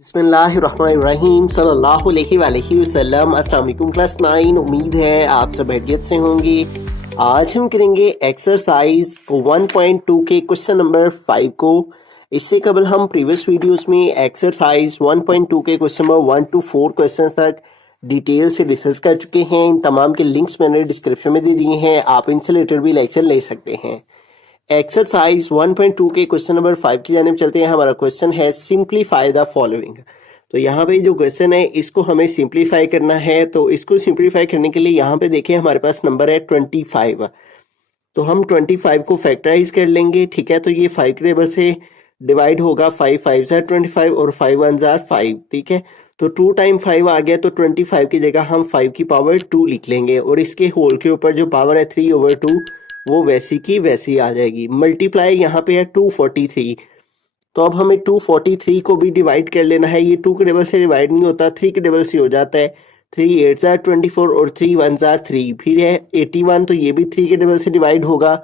बिस्मिल्लाहिर्रहमानिर्रहीम सल्लल्लाहु अलैहि वसल्लम। अस्सलाम वालेकुम क्लास 9। उम्मीद है आप सब हैरियत से होंगे। आज हम करेंगे एक्सरसाइज 1.2 के क्वेश्चन नंबर 5 को। इससे कबल हम प्रीवियस वीडियोस में एक्सरसाइज 1.2 के क्वेश्चन नंबर 1 to 4 क्वेश्चन तक डिटेल से डिस्कस कर चुके हैं। इन तमाम के लिंक्स मैंने डिस्क्रिप्शन में दे दिए हैं, आप इनसे रिलेटेड भी लेक्चर ले सकते हैं। एक्सरसाइज 1.2 के क्वेश्चन नंबर 5 की जानिब चलते हैं। हमारा क्वेश्चन है सिंप्लीफाई द फॉलोइंग। तो यहाँ पे जो क्वेश्चन है इसको हमें सिंप्लीफाई करना है। तो इसको सिंप्लीफाई करने के लिए यहाँ पे देखिए हमारे पास नंबर है 25। तो हम 25 को फैक्टराइज कर लेंगे, ठीक है। तो ये 5 के टेबल से डिवाइड होगा, 5 5 जार 25 और 5 1 जार 5, ठीक है। तो 2 टाइम 5 आ गया, तो 25 की जगह हम 5 की पावर 2 लिख लेंगे और इसके होल के ऊपर जो पावर है 3/2 वो वैसी की वैसी आ जाएगी। मल्टीप्लाई यहाँ पे है 243। तो अब हमें 243 को भी डिवाइड कर लेना है। ये 2 के टेबल से डिवाइड नहीं होता, 3 के टेबल से हो जाता है। 3 8 जार 24 और 3 1 जार 3। फिर है 81, तो ये भी 3 के टेबल से डिवाइड होगा।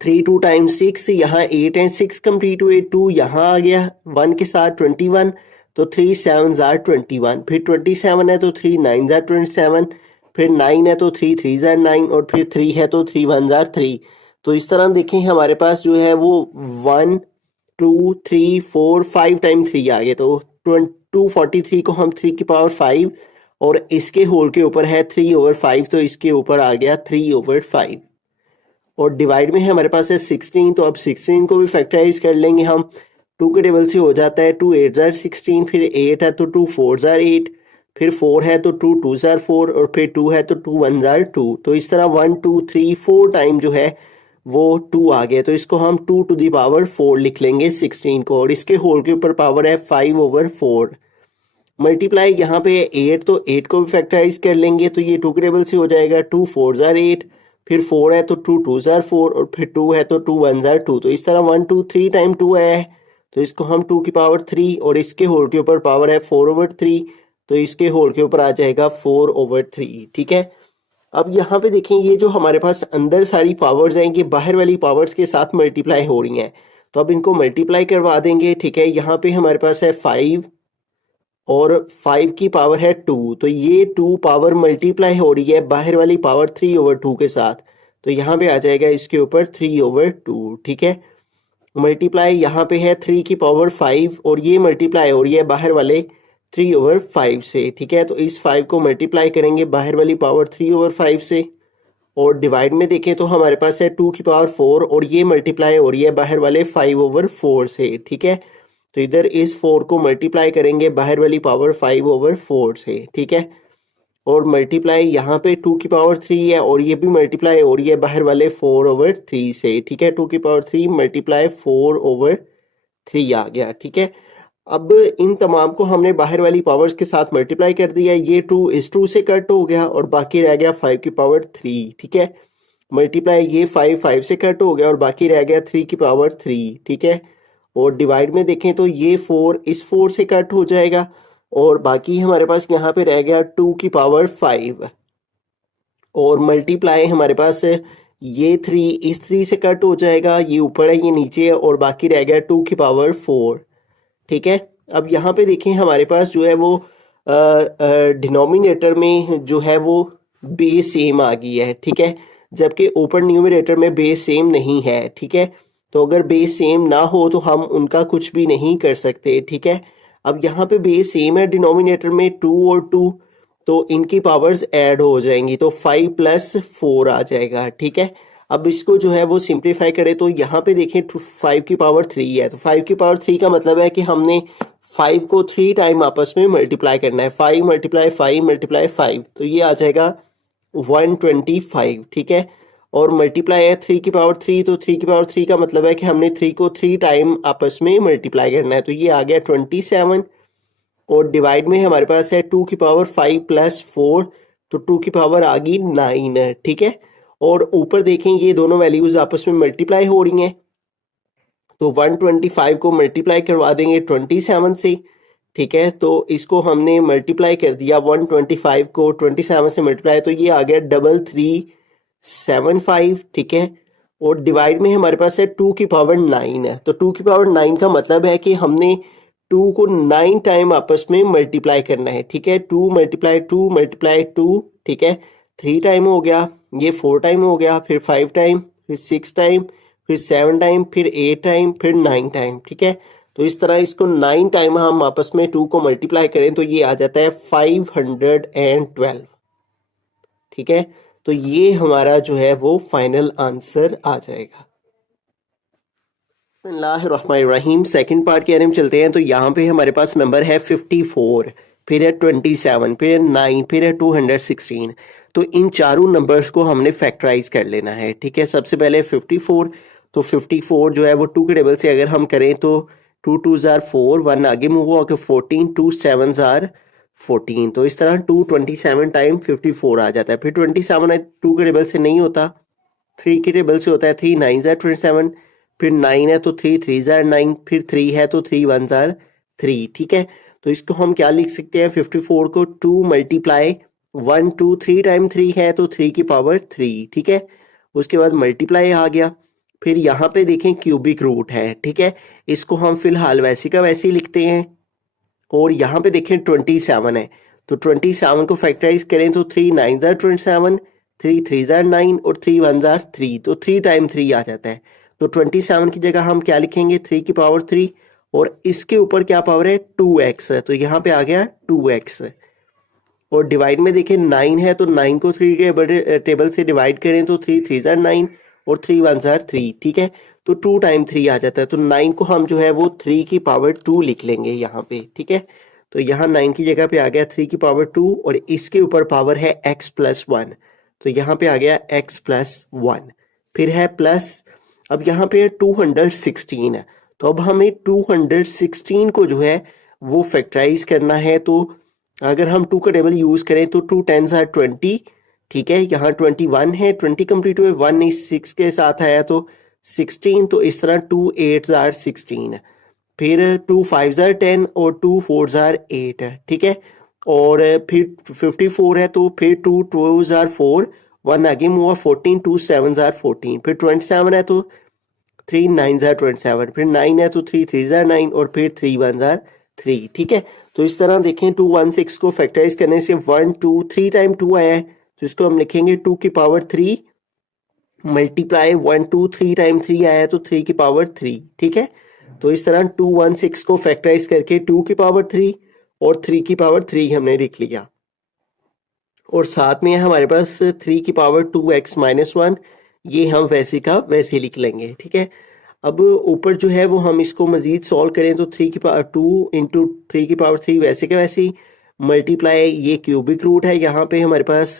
3 2 टाइम्स 6, यहाँ 8 है, 6 कंप्लीट हुए, 2 यहाँ आ गया 1 के साथ 21। तो 3 7 जार 21। फिर 27 है तो 3 9 जार 27। फिर 9 है तो 3 3 जार 9 और फिर 3 है तो 3 1 जार 3। तो इस तरह देखें हमारे पास जो है वो 1 2 3 4 5 टाइम 3 आ गए। तो 243 को हम 3 की पावर 5 और इसके होल के ऊपर है 3/5, तो इसके ऊपर आ गया 3/5। और डिवाइड में है हमारे पास है 16। तो अब 16 को भी फैक्टराइज कर लेंगे हम। 2 के टेबल से हो जाता है 2 8 जार 16। फिर 8 है तो 2 4 जार 8। फिर 4 है तो 2 2 जार 4 और फिर 2 है तो 2 1 जार 2। तो इस तरह 1 2 3 4 टाइम जो है वो 2 आ गया। तो इसको हम 2 टू दी पावर 4 लिख लेंगे 16 को और इसके होल के ऊपर पावर है 5/4। मल्टीप्लाई यहाँ पे 8, तो 8 को भी फैक्टराइज कर लेंगे। तो ये 2 के टेबल से हो जाएगा 2 4 जार 8। फिर 4 है तो 2 2 जार 4 और फिर 2 है तो 2 1 जार 2। तो इस तरह 1 2 3 टाइम 2 आया है। तो इसको हम 2 की पावर 3 और इसके होल के ऊपर पावर है 4/3। तो इसके होल के ऊपर आ जाएगा 4/3, ठीक है। अब यहाँ पे देखें ये जो हमारे पास अंदर सारी पावर्स हैं ये बाहर वाली पावर्स के साथ मल्टीप्लाई हो रही हैं। तो अब इनको मल्टीप्लाई करवा देंगे, ठीक है। यहाँ पे हमारे पास है 5 और 5 की पावर है 2। तो ये 2 पावर मल्टीप्लाई हो रही है बाहर वाली पावर 3/2 के साथ। तो यहाँ पे आ जाएगा इसके ऊपर 3/2, ठीक है। मल्टीप्लाई यहाँ पे है 3 की पावर 5 और ये मल्टीप्लाई हो रही है बाहर वाले 3/5 से, ठीक है। तो इस 5 को मल्टीप्लाई करेंगे बाहर वाली पावर 3/5 से और डिवाइड में देखें तो हमारे पास है 2 की पावर 4 और ये मल्टीप्लाई हो रही है बाहर वाले 5/4 से, ठीक है। तो इधर इस 4 को मल्टीप्लाई करेंगे बाहर वाली पावर 5/4 से, ठीक है। और मल्टीप्लाई यहाँ पे 2 की पावर 3 है और ये भी मल्टीप्लाई हो रही है बाहर वाले 4/3 से, ठीक है। 2 की पावर 3 मल्टीप्लाई 4/3 आ गया, ठीक है। अब इन तमाम को हमने बाहर वाली पावर्स के साथ मल्टीप्लाई कर दिया। ये 2 इस 2 से कट हो गया और बाकी रह गया 5 की पावर 3, ठीक है। मल्टीप्लाई ये 5 5 से कट हो गया और बाकी रह गया 3 की पावर 3, ठीक है। और डिवाइड में देखें तो ये 4 इस 4 से कट हो जाएगा और बाकी हमारे पास यहाँ पे रह गया 2 की पावर 5 और मल्टीप्लाई हमारे पास ये 3 इस 3 से कट हो जाएगा, ये ऊपर है ये नीचे है और बाकी रह गया 2 की पावर 4, ठीक है। अब यहाँ पे देखें हमारे पास जो है वो डिनोमिनेटर में जो है वो बेस सेम आ गई है, ठीक है। जबकि ऊपर न्यूमरेटर में बेस सेम नहीं है, ठीक है। तो अगर बेस सेम ना हो तो हम उनका कुछ भी नहीं कर सकते, ठीक है। अब यहाँ पे बेस सेम है डिनोमिनेटर में 2 और 2, तो इनकी पावर्स ऐड हो जाएंगी तो 5 + 4 आ जाएगा, ठीक है। अब इसको जो है वो सिंप्लीफाई करें तो यहाँ पे देखें 5 की पावर 3 है। तो 5 की पावर 3 का मतलब है कि हमने 5 को 3 टाइम आपस में मल्टीप्लाई करना है। 5 × 5 × 5, तो ये आ जाएगा 125, ठीक है। और मल्टीप्लाई है 3 की पावर 3, तो 3 की पावर 3 का मतलब है कि हमने 3 को 3 टाइम आपस में मल्टीप्लाई करना है। तो ये आ गया 27 और डिवाइड में हमारे पास है 2 की पावर 5 + 4, तो 2 की पावर आ गई 9, ठीक है। और ऊपर देखें ये दोनों वैल्यूज आपस में मल्टीप्लाई हो रही हैं। तो 125 को मल्टीप्लाई करवा देंगे 27 से, ठीक है। तो इसको हमने मल्टीप्लाई कर दिया 125 को 27 से मल्टीप्लाई, तो ये आ गया 3375, ठीक है। और डिवाइड में हमारे पास है 2 की पावर 9 है। तो 2 की पावर 9 का मतलब है कि हमने टू को 9 टाइम आपस में मल्टीप्लाई करना है, ठीक है। 2 मल्टीप्लाई 2 मल्टीप्लाई 2, ठीक है, 3 टाइम हो गया, ये 4 टाइम हो गया, फिर 5 टाइम, फिर 6 टाइम, फिर 7 टाइम, फिर 8 टाइम, फिर 9 टाइम, ठीक है। तो इस तरह इसको 9 टाइम हम आपस में 2 को मल्टीप्लाई करें तो ये आ जाता है 512, ठीक है। तो ये हमारा जो है वो फाइनल आंसर आ जाएगा। बिस्मिल्लाहिर्रहमानिर्रहीम, सेकंड पार्ट की हम चलते हैं। तो यहाँ पे हमारे पास नंबर है 54, फिर है 27, फिर है 9, फिर है 216। तो इन चारों नंबर्स को हमने फैक्टराइज कर लेना है, ठीक है। सबसे पहले 54, तो 54 जो है वो 2 के टेबल से अगर हम करें तो 2 2s are 4, 1 आगे मूव होकर 14, 2 7s are 14। तो इस तरह 227 टाइम 54 आ जाता है। फिर 27 2 के टेबल से नहीं होता, 3 के टेबल से होता है। 3 9s are 27, फिर 9 है तो 3 3s are 9, फिर 3 है तो 3 1s are 3, ठीक है। तो इसको हम क्या लिख सकते हैं, 54 को 2 मल्टीप्लाई 1 2 3 टाइम 3 है तो 3 की पावर 3, ठीक है। उसके बाद मल्टीप्लाई आ गया, फिर यहाँ पे देखें क्यूबिक रूट है, ठीक है। इसको हम फिलहाल वैसे का वैसे ही लिखते हैं। और यहाँ पे देखें 27 है, तो 27 को फैक्टराइज करें तो 3 9s are 27, 3 3s are 9 और 3 1s are 3, तो 3 टाइम 3 आ जाता है। तो 27 की जगह हम क्या लिखेंगे, 3 की पावर 3, और इसके ऊपर क्या पावर है, 2x, तो यहाँ पे आ गया 2x। और डिवाइड में देखें 9 है तो 9 को 3 के टेबल से डिवाइड करें तो 3 3s are 9 और 3 1s are 3, ठीक है। तो 2 टाइम 3 आ जाता है। तो 9 को हम जो है वो 3 की पावर 2 लिख लेंगे यहाँ पे, ठीक है। तो यहाँ 9 की जगह पे आ गया 3 की पावर 2, और इसके ऊपर पावर है x प्लस 1, तो यहाँ पे आ गया x प्लस 1। फिर है प्लस, अब यहाँ पे 216 है, तो अब हमें 216 को जो है वो फैक्टराइज करना है। तो अगर हम 2 का टेबल यूज करें तो 2 10s are 20, ठीक है। यहाँ 21 है, 20 कंप्लीट हुए, 1 इस 6 के साथ आया तो 16, तो इस तरह 2 8s are 16, फिर 2 5s are 10 और 2 4s are 8, ठीक है। और फिर 54 है तो फिर 2 2s are 4, 1 आगे मूव हुआ 14, 2 7s are 14, फिर 27 है तो 3 9s are 27, फिर 9 है तो 3 3s are 9 और फिर 3 1s are 3, ठीक है। तो इस तरह देखें 216 को फैक्टराइज करने से 1 2 3 टाइम 2 आया है, तो इसको हम लिखेंगे 2 की पावर 3 मल्टीप्लाई 1 2 3 टाइम 3 आया है तो 3 की पावर 3, ठीक है। तो इस तरह 216 को फैक्टराइज करके 2 की पावर 3 और 3 की पावर 3 हमने लिख लिया। और साथ में हमारे पास 3 की पावर 2x माइनस 1, ये हम वैसे का वैसे लिख लेंगे, ठीक है। अब ऊपर जो है वो हम इसको मजीद सॉल्व करें तो 3 की पावर 2 इंटू 3 की पावर 3 वैसे के वैसे ही मल्टीप्लाई, ये क्यूबिक रूट है यहाँ पे हमारे पास,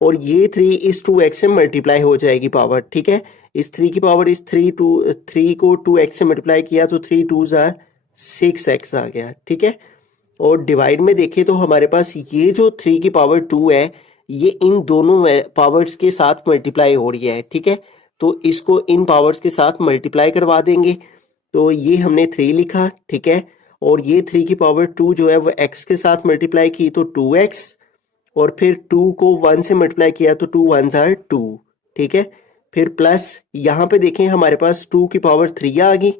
और ये 3 इस 2x से मल्टीप्लाई हो जाएगी पावर, ठीक है। इस 3 की पावर इस 3 को 2x से मल्टीप्लाई किया तो 3 2s are 6x आ गया, ठीक है। और डिवाइड में देखें तो हमारे पास ये जो 3 की पावर 2 है ये इन दोनों पावर्स के साथ मल्टीप्लाई हो रही है, ठीक है। तो इसको इन पावर्स के साथ मल्टीप्लाई करवा देंगे, तो ये हमने 3 लिखा, ठीक है। और ये 3 की पावर 2 जो है वो x के साथ मल्टीप्लाई की तो 2x, और फिर 2 को 1 से मल्टीप्लाई किया तो 2 1s are 2, ठीक है। फिर प्लस यहाँ पे देखें हमारे पास 2 की पावर 3 आ गई,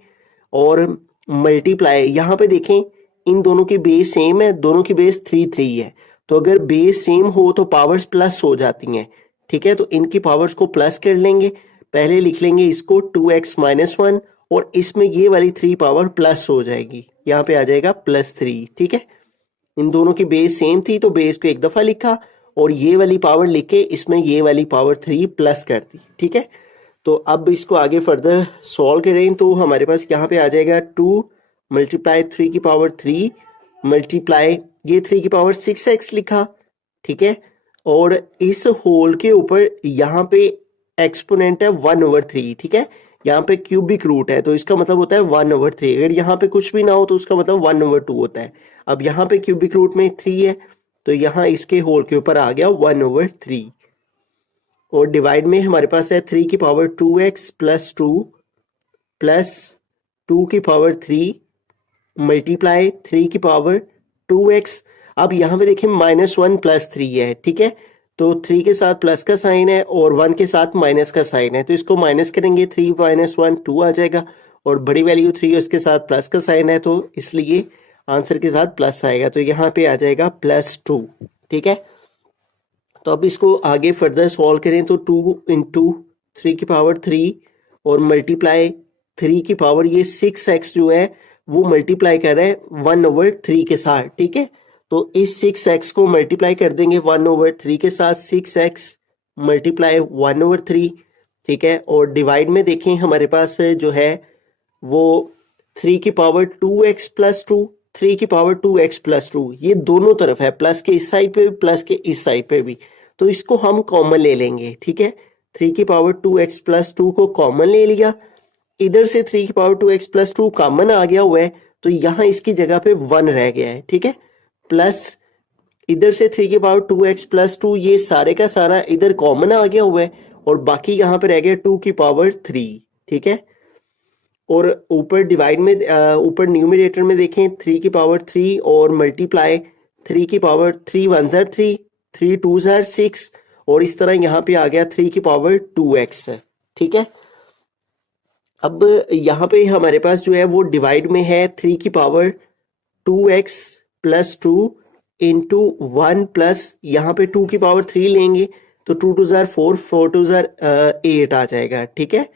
और मल्टीप्लाई यहाँ पे देखें इन दोनों की बेस सेम है, दोनों की बेस 3 3 है, तो अगर बेस सेम हो तो पावर्स प्लस हो जाती हैं, ठीक है। तो इनकी पावर्स को प्लस कर लेंगे, पहले लिख लेंगे इसको 2x माइनस 1, और इसमें ये वाली 3 पावर प्लस हो जाएगी, यहाँ पे आ जाएगा +3, ठीक है। इन दोनों की बेस सेम थी तो बेस को एक दफा लिखा, और ये वाली पावर लिख के इसमें ये वाली पावर 3 प्लस कर दी, ठीक है। तो अब इसको आगे फर्दर सॉल्व करें तो हमारे पास यहाँ पे आ जाएगा 2 मल्टीप्लाई 3 की पावर 3 मल्टीप्लाई ये 3 की पावर 6x लिखा, ठीक है। और इस होल के ऊपर यहाँ पे एक्सपोनेंट है 1/3, ठीक है। यहाँ पे क्यूबिक रूट है तो इसका मतलब होता है 1/3, अगर यहाँ पे कुछ भी ना हो तो उसका मतलब 1/2 होता है। अब यहाँ पे क्यूबिक रूट में 3 है तो यहाँ इसके होल के ऊपर आ गया 1/3। और डिवाइड में हमारे पास है 3 की पावर 2x प्लस 2 प्लस 2 की पावर 3 मल्टीप्लाई 3 की पावर 2x। अब यहाँ पे देखिए -1 + 3 है, ठीक है। तो 3 के साथ प्लस का साइन है और 1 के साथ माइनस का साइन है, तो इसको माइनस करेंगे 3 - 1 2 आ जाएगा, और बड़ी वैल्यू 3 है, उसके साथ प्लस का साइन है, तो इसलिए आंसर के साथ प्लस आएगा, तो यहाँ पे आ जाएगा +2। ठीक है, तो अब इसको आगे फर्दर सॉल्व करें तो 2 इंटू 3 की पावर 3 और मल्टीप्लाई 3 की पावर ये 6x जो है वो मल्टीप्लाई कर रहा है 1/3 के साथ। ठीक है, तो इस 6x को मल्टीप्लाई कर देंगे 1/3 के साथ, 6x मल्टीप्लाई 1/3। ठीक है, और डिवाइड में देखें हमारे पास जो है वो 3 की पावर 2x प्लस 2, 3 की पावर 2x प्लस 2, ये दोनों तरफ है, प्लस के इस साइड पे भी प्लस के इस साइड पे भी, तो इसको हम कॉमन ले लेंगे। ठीक है, 3 की पावर 2x प्लस 2 को कॉमन ले लिया, इधर से 3 की पावर 2x प्लस 2 कॉमन आ गया हुआ है, तो यहाँ इसकी जगह पे 1 रह गया है। ठीक है, प्लस इधर से 3 की पावर 2x प्लस 2, ये सारे का सारा इधर कॉमन आ गया हुआ है, और बाकी यहाँ पे रह गया 2 की पावर 3। ठीक है, और ऊपर डिवाइड में ऊपर न्यूमरेटर में देखें 3 की पावर 3 और मल्टीप्लाई 3 की पावर 3 1 ज़ार 3, 3 2 ज़ार 6, और इस तरह यहाँ पे आ गया 3 की पावर 2x। ठीक है, अब यहाँ पे हमारे पास जो है वो डिवाइड में है 3 की power 2x plus 2 into 1 plus यहाँ पे 2 की पावर 3 लेंगे तो 2 2 ज़ार 4, 4 2 ज़ार 8 आ जाएगा। ठीक है,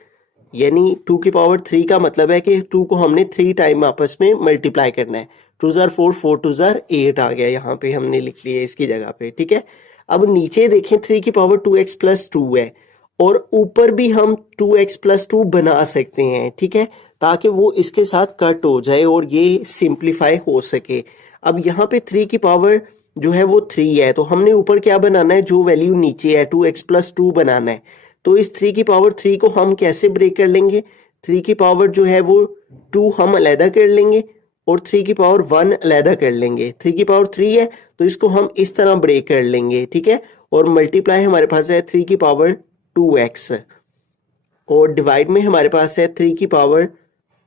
यानी 2 की पावर 3 का मतलब है कि 2 को हमने 3 टाइम आपस में मल्टीप्लाई करना है, 2 ज़ार 4, 4 2 ज़ार 8 आ गया, यहाँ पे हमने लिख लिया इसकी जगह पे। ठीक है, अब नीचे देखें 3 की पावर 2x प्लस 2 है, और ऊपर भी हम 2x प्लस 2 बना सकते हैं। ठीक है, ताकि वो इसके साथ कट हो जाए और ये सिंप्लीफाई हो सके। अब यहाँ पे 3 की पावर जो है वो 3 है, तो हमने ऊपर क्या बनाना है, जो वैल्यू नीचे है 2x प्लस 2 बनाना है। तो इस 3 की पावर 3 को हम कैसे ब्रेक कर लेंगे, 3 की पावर जो है वो 2 हम अलहदा कर लेंगे और 3 की पावर 1 अलहदा कर लेंगे। 3 की पावर 3 है तो इसको हम इस तरह ब्रेक कर लेंगे। ठीक है, और मल्टीप्लाई हमारे पास है 3 की पावर 2x, और डिवाइड में हमारे पास है 3 की पावर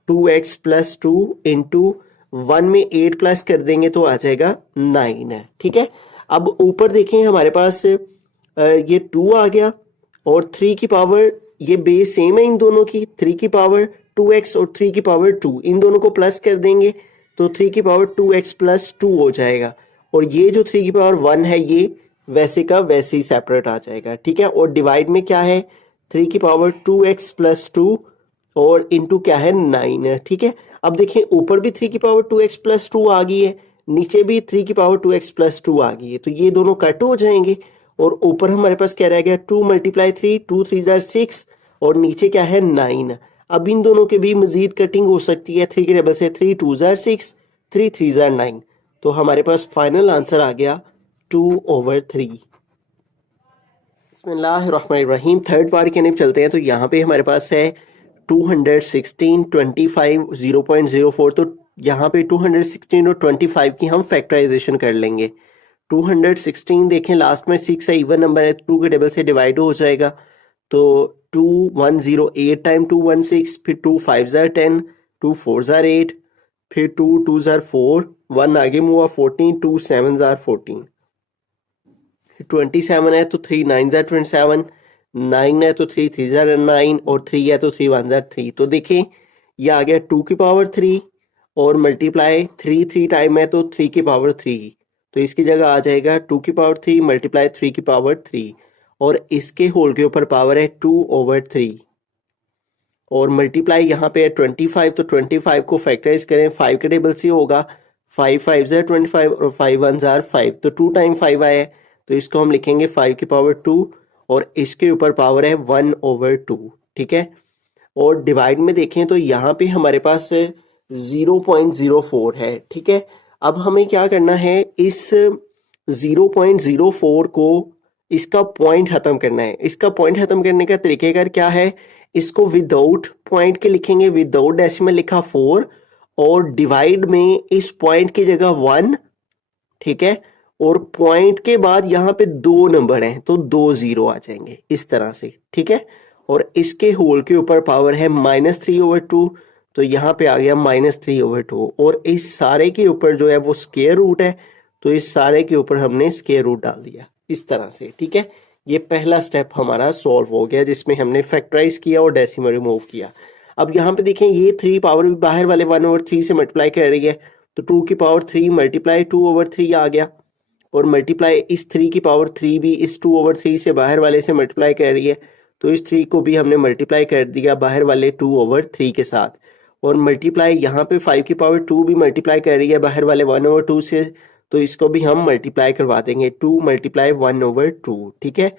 2x प्लस 2 इंटू 1 में 8 प्लस कर देंगे तो आ जाएगा 9 है। ठीक है, अब ऊपर देखें हमारे पास ये 2 आ गया, और 3 की पावर ये बेस सेम है इन दोनों की, 3 की पावर 2x और 3 की पावर 2, इन दोनों को प्लस कर देंगे तो 3 की पावर 2x प्लस 2 हो जाएगा, और ये जो 3 की पावर 1 है ये वैसे का वैसे ही सेपरेट आ जाएगा। ठीक है, और डिवाइड में क्या है 3 की पावर 2x प्लस 2 और इंटू क्या है 9 है। ठीक है, अब देखें ऊपर भी 3 की पावर 2x प्लस 2 आ गई है, नीचे भी 3 की पावर 2x प्लस 2 आ गई है, तो ये दोनों कट हो जाएंगे, और ऊपर हमारे पास क्या रह गया 2 मल्टीप्लाई 3, 2 3 ज़ार 6, और नीचे क्या है 9। अब इन दोनों के भी मजीद कटिंग हो सकती है, 3 के टेबल से 3 2 ज़ार 6, 3 3 ज़ार 9, तो हमारे पास फाइनल आंसर आ गया 2/3। बिस्मिल्लाहिर्रहमानिर्रहीम, थर्ड पार्ट की तरफ चलते हैं। तो यहाँ पे हमारे पास है 216, 25, 0.04, तो यहाँ पे 216 और 25 की हम फैक्टराइजेशन कर लेंगे। 216 देखें लास्ट में 6 है, इवन नंबर है, 2 के टेबल से डिवाइड हो जाएगा, तो 2108 टाइम 216, फिर 2 5 ज़ार 10, 2 4 ज़ार 8, फिर 2 2 ज़ार 4, 1 आगे हुआ 14, 2 7 ज़ार 14, 27 है तो 3 9 ज़ार 27, 9 है तो 3 3 ज़ार 9, और 3 है तो 3 1 ज़ार 3। तो देखें ये आ गया 2 की पावर 3 और मल्टीप्लाई 3 3 टाइम है तो 3 की पावर 3, तो इसकी जगह आ जाएगा 2 की पावर 3 मल्टीप्लाई 3 की पावर 3, और इसके होल के ऊपर पावर है 2/3, और मल्टीप्लाई यहाँ पे है 25, तो 25 को फैक्टराइज करें 5 के टेबल से होगा, 5 5 ज़ार 25 और 5 1 ज़ार 5, तो 2 टाइम 5 आया है, तो इसको हम लिखेंगे 5 की पावर 2 और इसके ऊपर पावर है 1/2। ठीक है, और डिवाइड में देखें तो यहाँ पे हमारे पास 0.04 है। ठीक है, अब हमें क्या करना है, इस 0.04 को इसका पॉइंट खत्म करना है। इसका पॉइंट खत्म करने का तरीकेकार क्या है, इसको विदाउट पॉइंट के लिखेंगे, विदाउट डेसिमल लिखा 4 और डिवाइड में इस पॉइंट की जगह 1। ठीक है, और पॉइंट के बाद यहाँ पे 2 नंबर हैं तो 2 0 आ जाएंगे इस तरह से। ठीक है, और इसके होल के ऊपर पावर है -3/2, तो यहाँ पे आ गया -3/2, और इस सारे के ऊपर जो है वो स्क्वायर रूट है, तो इस सारे के ऊपर हमने स्क्वायर रूट डाल दिया इस तरह से। ठीक है, ये पहला स्टेप हमारा सॉल्व हो गया जिसमें हमने फैक्टराइज किया और डेसिमल रिमूव किया। अब यहाँ पे देखें ये 3 पावर भी बाहर वाले 1/3 से मल्टीप्लाई कर रही है, तो 2 की पावर 3 मल्टीप्लाई 2/3 आ गया, और मल्टीप्लाई इस 3 की पावर 3 भी इस 2/3 से बाहर वाले से मल्टीप्लाई कर रही है, तो इस 3 को भी हमने मल्टीप्लाई कर दिया बाहर वाले 2/3 के साथ, और मल्टीप्लाई यहाँ पे 5 की पावर 2 भी मल्टीप्लाई कर रही है बाहर वाले 1/2 से, तो इसको भी हम मल्टीप्लाई करवा देंगे 2 मल्टीप्लाई 1/2, ठीक है।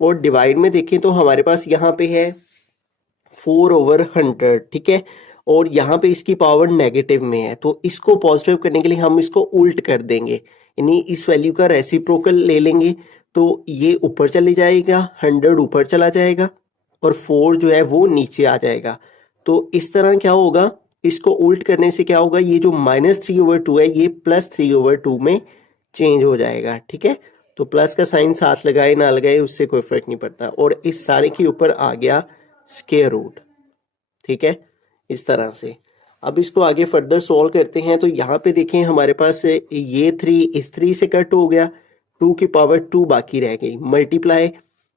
और डिवाइड में देखें तो हमारे पास यहाँ पे है 4/100, ठीक है, और यहाँ पे इसकी पावर नेगेटिव में है, तो इसको पॉजिटिव करने के लिए हम इसको उल्ट कर देंगे, यानी इस वैल्यू का रेसिप्रोकल ले लेंगे, तो ये ऊपर चले जाएगा, 100 ऊपर चला जाएगा और 4 जो है वो नीचे आ जाएगा। तो इस तरह क्या होगा, इसको उल्ट करने से क्या होगा, ये जो -3/2 है ये +3/2 में चेंज हो जाएगा, ठीक है। तो प्लस का साइन साथ लगाए ना लगाए उससे कोई फर्क नहीं पड़ता, और इस सारे के ऊपर आ गया स्क्वायर रूट, ठीक है, इस तरह से। अब इसको आगे फर्दर सॉल्व करते हैं, तो यहाँ पे देखें हमारे पास ये 3 इस 3 से कट हो गया, 2 की पावर 2 बाकी रह गई, मल्टीप्लाई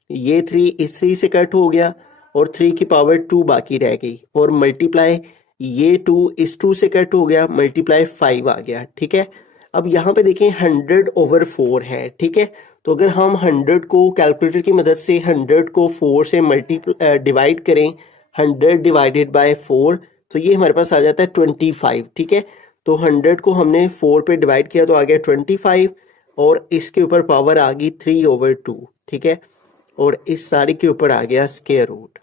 ये 3 इस 3 से कट हो गया और 3 की पावर 2 बाकी रह गई, और मल्टीप्लाई ये 2 इस 2 से कट हो गया, मल्टीप्लाई 5 आ गया, ठीक है। अब यहाँ पे देखें 100/4 है, ठीक है, तो अगर हम 100 को कैलकुलेटर की मदद से 100 को 4 से डिवाइड करें, 100 डिवाइडेड बाय 4, तो ये हमारे पास आ जाता है 25, ठीक है। तो 100 को हमने 4 पे डिवाइड किया तो आ गया 25, और इसके ऊपर पावर आ गई 3/2, ठीक है, और इस सारे के ऊपर आ गया स्क्वायर रूट।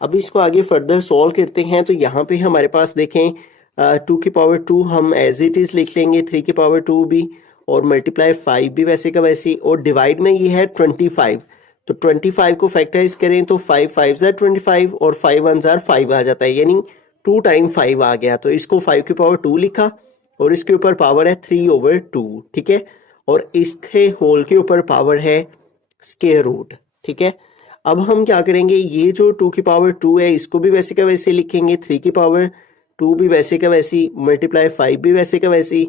अब इसको आगे फर्दर सॉल्व करते हैं, तो यहाँ पे हमारे पास देखें 2 की पावर 2 हम एज इट इज लिख लेंगे, 3 की पावर 2 भी, और मल्टीप्लाई 5 भी वैसे का वैसे, और डिवाइड में ये है 25, तो 25 को फैक्टराइज करें तो 5 5 25 और 5 1 5 आ जाता है, यानी 2 टाइम 5 आ गया, तो इसको 5 की पावर 2 लिखा और इसके ऊपर पावर है 3/2, ठीक है, और इसके होल के ऊपर पावर है स्क्वायर रूट, ठीक है। अब हम क्या करेंगे, ये जो 2 की पावर 2 है इसको भी वैसे का वैसे लिखेंगे, 3 की पावर 2 भी वैसे का वैसी, मल्टीप्लाई 5 भी वैसे का वैसी,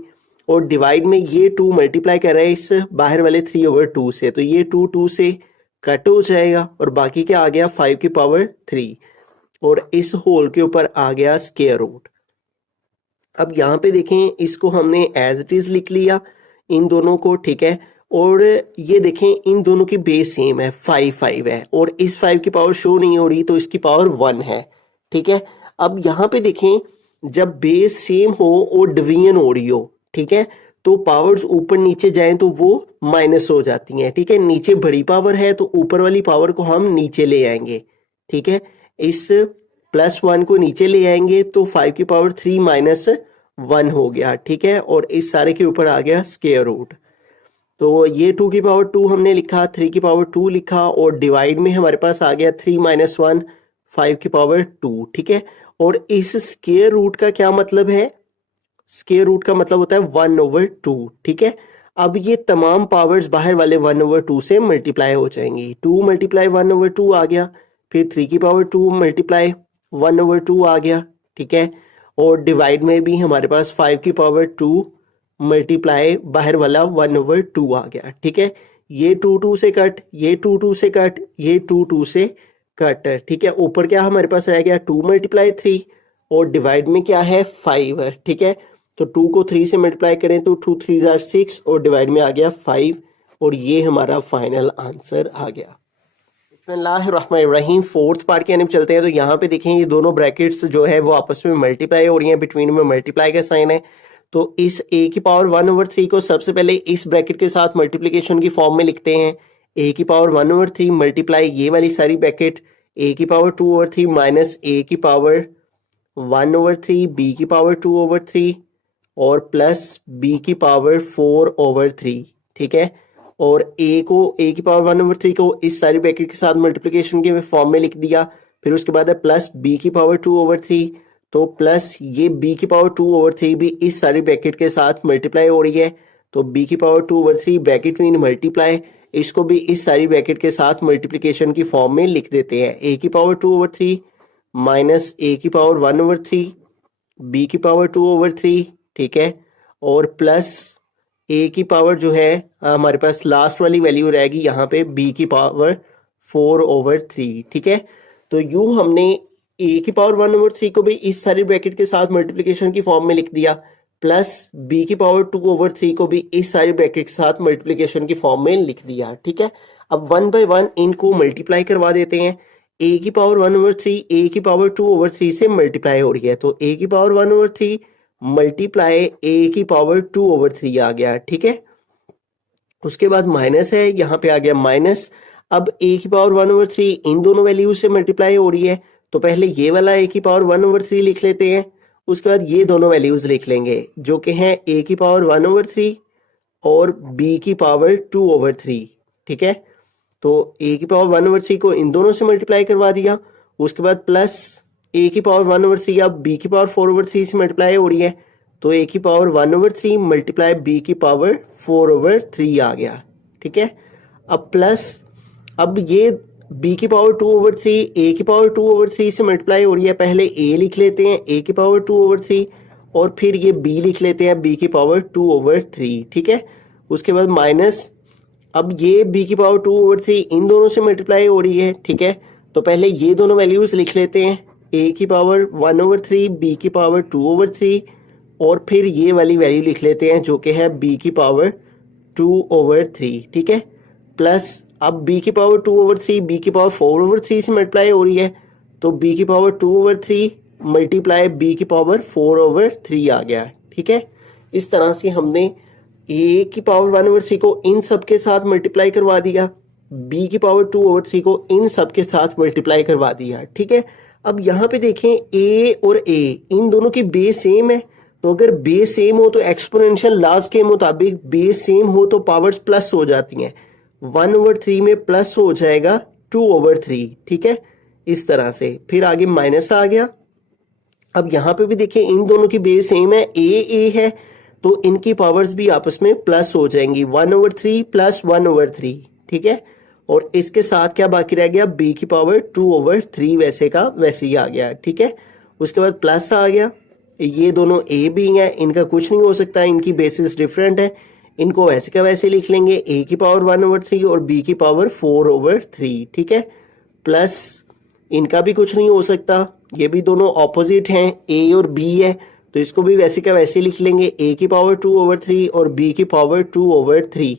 और डिवाइड में ये 2 मल्टीप्लाई कर रहा है इस बाहर वाले 3/2 से, तो ये 2 से कट हो जाएगा और बाकी क्या आ गया 5 की पावर 3, और इस होल के ऊपर आ गया स्क्वायर रूट। अब यहाँ पे देखें इसको हमने एज इट इज लिख लिया इन दोनों को, ठीक है, और ये देखें इन दोनों की बेस सेम है, 5 5 है, और इस 5 की पावर शो नहीं हो रही तो इसकी पावर 1 है, ठीक है। अब यहाँ पे देखें जब बेस सेम हो और डिवीजन हो रही हो, ठीक है, तो पावर्स ऊपर नीचे जाएं तो वो माइनस हो जाती हैं, ठीक है, नीचे बड़ी पावर है तो ऊपर वाली पावर को हम नीचे ले आएंगे, ठीक है, इस +1 को नीचे ले आएंगे तो 5 की पावर 3 -1 हो गया, ठीक है, और इस सारे के ऊपर आ गया स्क्वायर रूट। तो ये 2 की पावर 2 हमने लिखा, 3 की पावर 2 लिखा, और डिवाइड में हमारे पास आ गया 3 - 1 5 की पावर 2, ठीक है। और इस स्क्वायर रूट का क्या मतलब है, स्क्वायर रूट का मतलब होता है 1/2, ठीक है। अब ये तमाम पावर्स बाहर वाले 1/2 से मल्टीप्लाई हो जाएंगी, 2 मल्टीप्लाई 1/2 आ गया, फिर 3 की पावर 2 मल्टीप्लाई 1/2 आ गया, ठीक है, और डिवाइड में भी हमारे पास 5 की पावर 2 मल्टीप्लाई बाहर वाला 1/2 आ गया, ठीक है। ये 2 से कट, ये 2 से कट, ये 2 से कट, ठीक है, ऊपर क्या हमारे पास रह गया 2 × 3, और डिवाइड में क्या है 5 है, ठीक है, तो 2 को 3 से मल्टीप्लाई करें तो 2 3 6, और डिवाइड में आ गया 5, और ये हमारा फाइनल आंसर आ गया। बिस्मिल्लाहिर्रहमानिर्रहीम, फोर्थ पार्ट की तरफ चलते हैं, तो यहाँ पे देखें ये दोनों ब्रैकेट्स जो है वो आपस में मल्टीप्लाई हो रही हैं, बिटवीन में मल्टीप्लाई का साइन है, तो इस a की पावर 1/3 को सबसे पहले इस ब्रैकेट के साथ मल्टीप्लिकेशन की फॉर्म में लिखते हैं, a की पावर 1/3 मल्टीप्लाई ये वाली सारी ब्रैकेट a की पावर 2/3 माइनस a की पावर 1/3 b की पावर 2/3 और प्लस b की पावर 4/3, ठीक है, और a की पावर 1/3 को इस सारी ब्रैकेट के साथ मल्टीप्लिकेशन के फॉर्म में लिख दिया, फिर उसके बाद है प्लस b की पावर 2/3, तो प्लस ये b की पावर 2/3 भी इस सारी ब्रैकेट के साथ मल्टीप्लाई हो रही है, तो b की पावर 2/3 ब्रैकेट मीन मल्टीप्लाई, इसको भी इस सारी ब्रैकेट के साथ मल्टीप्लिकेशन की फॉर्म में लिख देते हैं, a की पावर 2/3 माइनस a की पावर 1/3 b की पावर 2/3, ठीक है, और प्लस a की पावर जो है हमारे पास लास्ट वाली वैल्यू रहेगी यहाँ पे b की पावर 4/3, ठीक है। तो यूं हमने ए की पावर 1/3 को भी इस सारी ब्रैकेट के साथ मल्टीप्लिकेशन की फॉर्म में लिख दिया, प्लस बी की पावर 2/3 को भी इस सारी ब्रैकेट के साथ मल्टीप्लिकेशन की फॉर्म में लिख दिया। ठीक है, अब 1 बाय 1 इनको मल्टीप्लाई करवा देते हैं। ए की पावर 1/3 ए की पावर 2/3 से मल्टीप्लाई हो रही है, तो ए की पावर 1/3 मल्टीप्लाई ए की पावर 2/3 आ गया। ठीक है, उसके बाद माइनस है, यहाँ पे आ गया माइनस। अब ए की पावर 1/3 इन दोनों वैल्यूज से मल्टीप्लाई हो रही है, तो पहले ये वाला ए की पावर 1/3 लिख लेते हैं, उसके बाद ये दोनों वैल्यूज लिख लेंगे जो कि हैं ए की पावर 1/3 और बी की पावर 2/3। ठीक है, तो ए की पावर 1/3 को इन दोनों से मल्टीप्लाई करवा दिया, उसके बाद प्लस ए की पावर 1/3 अब बी की पावर 4/3 से मल्टीप्लाई हो रही है, तो ए की पावर 1/3 मल्टीप्लाई बी की पावर 4/3 आ गया। ठीक है, अब प्लस अब ये b की पावर 2/3 a की पावर 2/3 से मल्टीप्लाई हो रही है, पहले a लिख लेते हैं a की पावर 2/3 और फिर ये b लिख लेते हैं b की पावर 2/3। ठीक है, उसके बाद माइनस, अब ये b की पावर 2/3 इन दोनों से मल्टीप्लाई हो रही है। ठीक है, तो पहले ये दोनों वैल्यूज लिख लेते हैं, a की पावर 1/3 b की पावर 2/3 और फिर ये वाली वैल्यू लिख लेते हैं जो कि है b की पावर 2/3। ठीक है, प्लस अब b की पावर 2/3 b की पावर 4/3 से मल्टीप्लाई हो रही है, तो b की पावर 2/3 मल्टीप्लाई b की पावर 4/3 आ गया। ठीक है, इस तरह से हमने a की पावर 1/3 को इन सब के साथ मल्टीप्लाई करवा दिया, b की पावर 2/3 को इन सब के साथ मल्टीप्लाई करवा दिया। ठीक है, अब यहाँ पे देखें a और a इन दोनों की बेस सेम है, तो अगर बेस सेम हो तो एक्सपोनेंशियल लॉज के मुताबिक बेस सेम हो तो पावर्स प्लस हो जाती हैं, 1/3 में प्लस हो जाएगा 2/3। ठीक है, इस तरह से फिर आगे माइनस आ गया। अब यहाँ पे भी देखें इन दोनों की बेस सेम है, a है, तो इनकी पावर्स भी आपस में प्लस हो जाएंगी, 1/3 प्लस 1/3। ठीक है, और इसके साथ क्या बाकी रह गया, b की पावर 2/3 वैसे का वैसे ही आ गया। ठीक है, उसके बाद प्लस आ गया, ये दोनों a भी हैं, इनका कुछ नहीं हो सकता, इनकी बेसिस डिफरेंट है, इनको वैसे का वैसे लिख लेंगे, a की पावर 1/3 और b की पावर 4/3। ठीक है, प्लस इनका भी कुछ नहीं हो सकता, ये भी दोनों ऑपोजिट हैं, a और b है, तो इसको भी वैसे का वैसे लिख लेंगे, a की पावर 2/3 और b की पावर 2/3।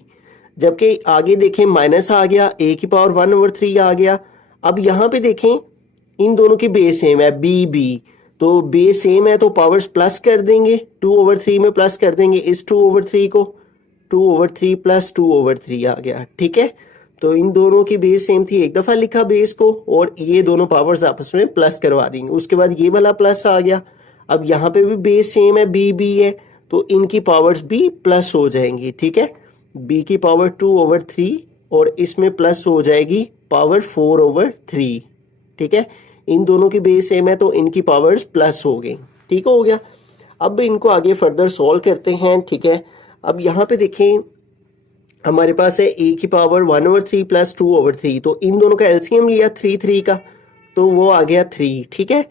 जबकि आगे देखें माइनस आ गया, a की पावर 1/3 आ गया। अब यहाँ पे देखें इन दोनों की बेस सेम है, b तो बेस सेम है तो पावर्स प्लस कर देंगे, 2/3 में प्लस कर देंगे इस 2/3 को, 2/3 प्लस 2/3 आ गया। ठीक है, तो इन दोनों की बेस सेम थी, एक दफा लिखा बेस को और ये दोनों पावर्स आपस में प्लस करवा देंगे, उसके बाद ये वाला प्लस आ गया। अब यहाँ पे भी बेस सेम है, b है, तो इनकी पावर्स भी प्लस हो जाएंगी। ठीक है, b की पावर 2/3 और इसमें प्लस हो जाएगी पावर 4/3। ठीक है, इन दोनों की बेस सेम है तो इनकी पावर्स प्लस हो गई। ठीक हो गया, अब इनको आगे फर्दर सॉल्व करते हैं। ठीक है, अब यहाँ पे देखें हमारे पास है a की पावर 1/3 प्लस 2/3, तो इन दोनों का एलसीएम लिया 3 का, तो वो आ गया 3। ठीक है,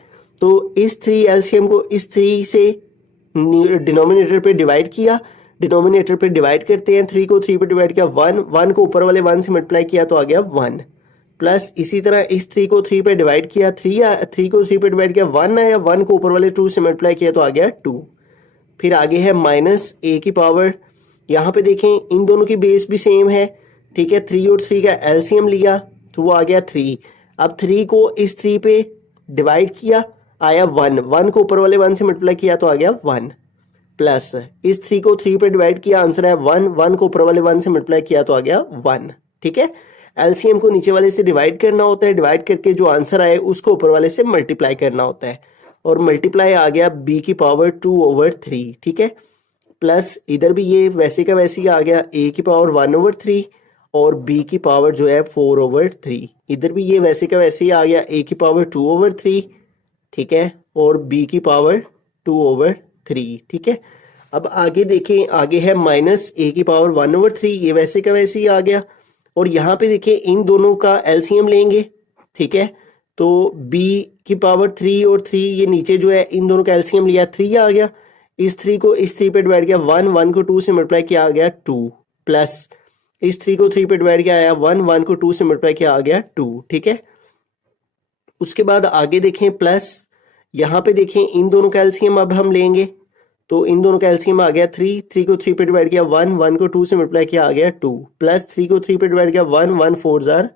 तो इस 3 एलसीएम को इस 3 से डिनोमिनेटर पे डिवाइड किया, डिनोमिनेटर पे डिवाइड करते हैं, 3 को 3 पे डिवाइड किया 1 को ऊपर वाले 1 से मल्टीप्लाई किया तो आ गया 1, प्लस इसी तरह इस 3 को 3 पे डिवाइड किया, 3 को 3 पे डिवाइड किया 1 आया, 1 को ऊपर वाले 2 से मल्टीप्लाई किया तो आ गया 2। फिर आगे है माइनस a की पावर, यहाँ पे देखें इन दोनों की बेस भी सेम है। ठीक है, 3 और 3 का एलसीएम लिया तो वो आ गया 3। अब 3 को इस 3 पे डिवाइड किया आया 1 को ऊपर वाले 1 से मल्टीप्लाई किया तो आ गया 1, प्लस इस 3 को 3 पे डिवाइड किया, आंसर है 1 को ऊपर वाले 1 से मल्टीप्लाई किया तो आ गया 1। ठीक है, एलसीएम को नीचे वाले से डिवाइड करना होता है, डिवाइड करके जो आंसर आए उसको ऊपर वाले से मल्टीप्लाई करना होता है, और मल्टीप्लाई आ गया b की पावर 2/3। ठीक है, प्लस इधर भी ये वैसे का वैसे ही आ गया, a की पावर 1/3 और b की पावर जो है 4/3, इधर भी ये वैसे का वैसे ही आ गया, a की पावर 2/3। ठीक है, और b की पावर 2/3। ठीक है, अब आगे देखें, आगे है माइनस a की पावर 1/3, ये वैसे का वैसे ही आ गया, और यहाँ पे देखें इन दोनों का एलसीएम लेंगे। ठीक है, तो b की पावर 3 और 3 ये नीचे जो है इन दोनों का एलसीएम लिया 3 आ गया, इस 3 को इस 3 पे डिवाइड किया 1 को 2 से मल्टीप्लाई किया आ गया 2, प्लस इस 3 को 3 पे डिवाइड किया आया 1 को 2 से मल्टीप्लाई किया आ गया 2। ठीक है, उसके बाद आगे देखें प्लस, यहाँ पे देखें इन दोनों का एलसीएम अब हम लेंगे, तो इन दोनों का एलसीएम आ गया 3, 3 को 3 पे डिवाइड किया 1, 1 को 2 से मल्टीप्लाई किया आ गया 2, प्लस 3 को 3 पे डिवाइड किया 1, 1 4 जार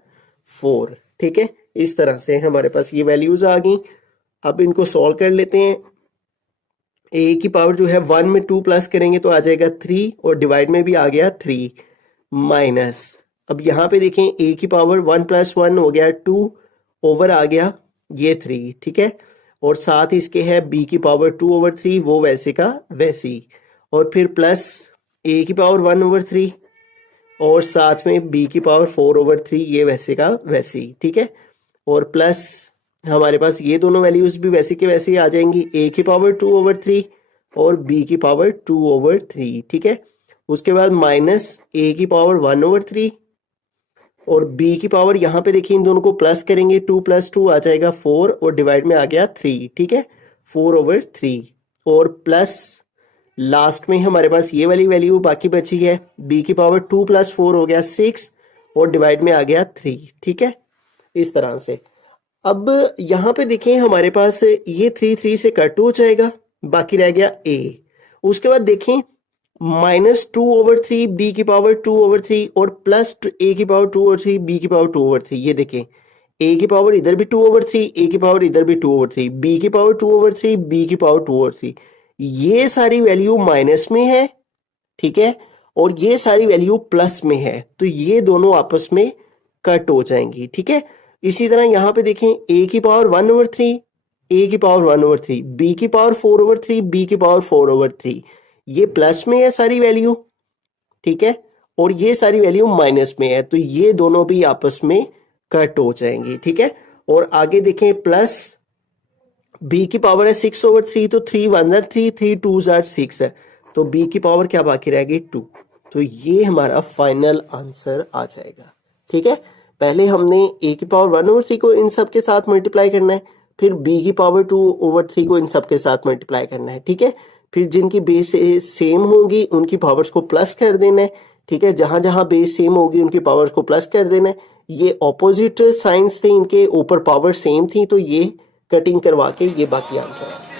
4। ठीक है, इस तरह से हमारे पास ये वैल्यूज आ गई। अब इनको सॉल्व कर लेते हैं। ए की पावर जो है 1 में 2 प्लस करेंगे तो आ जाएगा 3 और डिवाइड में भी आ गया 3 माइनस, अब यहाँ पे देखें ए की पावर 1 + 1 हो गया 2 ओवर आ गया ये 3। ठीक है, और साथ इसके है बी की पावर 2/3 वो वैसे का वैसी, और फिर प्लस ए की पावर 1/3 और साथ में बी की पावर 4/3 ये वैसे का वैसी। ठीक है, और प्लस हमारे पास ये दोनों वैल्यूज भी वैसे के वैसे ही आ जाएंगी, ए की पावर 2/3 और बी की पावर 2/3। ठीक है, उसके बाद माइनस ए की पावर 1/3 और बी की पावर, यहाँ पे देखिए इन दोनों को प्लस करेंगे 2 + 2 आ जाएगा 4 और डिवाइड में आ गया 3। ठीक है, 4/3 और प्लस लास्ट में हमारे पास ये वाली वैल्यू बाकी बची है, बी की पावर 2 + 4 हो गया 6 और डिवाइड में आ गया 3। ठीक है, इस तरह से। अब यहाँ पे देखें हमारे पास ये 3 से कट हो जाएगा, बाकी रह गया ए। उसके बाद देखें -2/3 बी की पावर 2/3 और प्लस ए की पावर 2/3 बी की पावर 2/3। ये देखें ए की पावर इधर भी 2/3, ए की पावर इधर भी 2/3, बी की पावर 2/3, बी की पावर 2/3। ये सारी वैल्यू माइनस में है। ठीक है, और ये सारी वैल्यू प्लस में है, तो ये दोनों आपस में कट हो जाएंगी। ठीक है, इसी तरह यहाँ पे देखें ए की पावर 1/3, ए की पावर 1/3, बी की पावर 4/3, बी की पावर 4/3, ये प्लस में है सारी वैल्यू। ठीक है, और ये सारी वैल्यू माइनस में है, तो ये दोनों भी आपस में कट हो जाएंगी। ठीक है, और आगे देखें प्लस बी की पावर है 6/3, तो 3 1 जार 3, 3 2 जार 6 है, तो बी की पावर क्या बाकी रहेगी 2। तो ये हमारा फाइनल आंसर आ जाएगा। ठीक है, पहले हमने ए की पावर 1/3 को इन सब के साथ मल्टीप्लाई करना है, फिर बी की पावर 2/3 को इन सब के साथ मल्टीप्लाई करना है। ठीक है, फिर जिनकी बेस सेम होगी उनकी पावर्स को प्लस कर देना है। ठीक है, जहां जहां बेस सेम होगी उनकी पावर्स को प्लस कर देना है। ये ऑपोजिट साइंस थे, इनके ऊपर पावर सेम थी, तो ये कटिंग करवा के ये बाकी आंसर है।